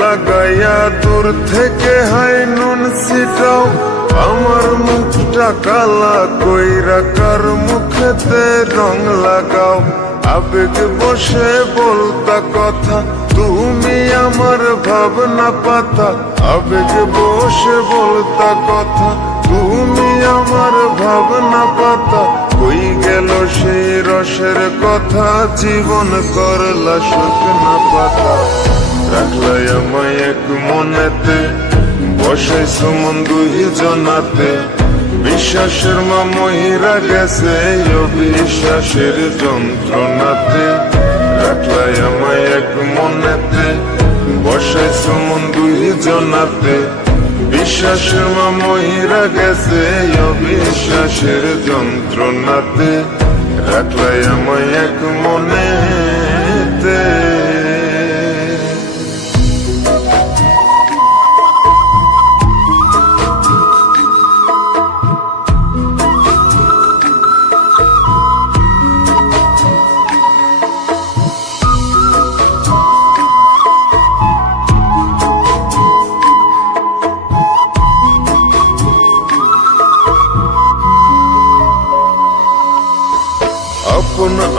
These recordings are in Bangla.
লাগাইয়া দূর থেকে হাই নুন সিটাও আমার মুখটা কালা কইরা কার মুখেতে রং লাগাও আবেগ বসে বলতা কথা তুমি আমার ভাবনা পাতা আবেগ বসে বলতা কথা তুমি আমার ভাবনা পাতা কই গেল সেই রসের কথা জীবন করলা শুকনা পাতা রাখলাই আমায় এক মনেতে বসাই সুমন দুই জনাতে বিশ্বাসের মা মহিরা গেছে অবিশ্বাসের যন্ত্রণাতে রাখলাই আমায় এক মনেতে বসাই সুমন দুই জনাতে বিশ্বাসের মা মহিরা গেছে অবিশ্বাসের যন্ত্রণাতে রাখলাই আমায় এক মনে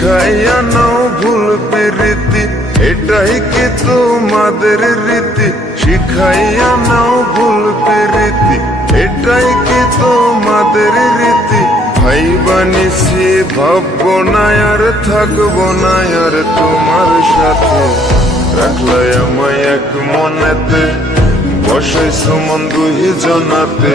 দেখাইয়া নাও ভুল প্রীতি এটাই কি তোমাদের রীতি শিখাইয়া নাও ভুল প্রীতি এটাই কি তোমাদের রীতি ভাই বানিছি ভাববো না আর থাকবো না আর তোমার সাথে রাখলাই আমায় এক মনেতে বসে সুমন দুই জনাতে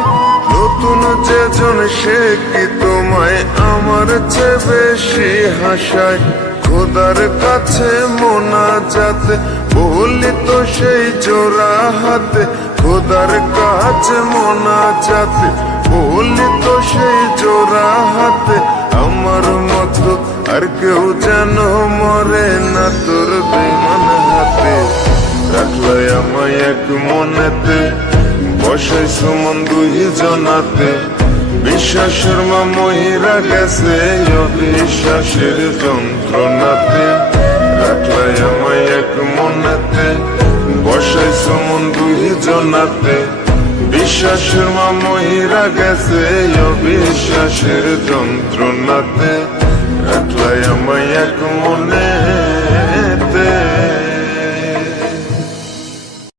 যেজন সে কি তোমায় আমার চেয়ে বেশি হাসায় খোদার কাছে মোনা যাতে বলি তো সেই জোড়া হাতে খোদার কাছে মোনা যাতে বলি তো সেই জোড়া হাতে আমার মতো আর কেউ যেন মরে না তোর বেমান হাতে রাখলো আমায় এক মনেতে বসে সুমন দুই জনাতে বিশ্বাসের মা মহিরা গেছে অবিশ্বাসের যন্ত্রণাতে রাখলাই আমায় এক মনেতে বসে সুমন দুই জনাতে বিশ্বাসের মা মহিরা গেছে অবিশ্বাসের যন্ত্রণাতে রাখলাই আমায়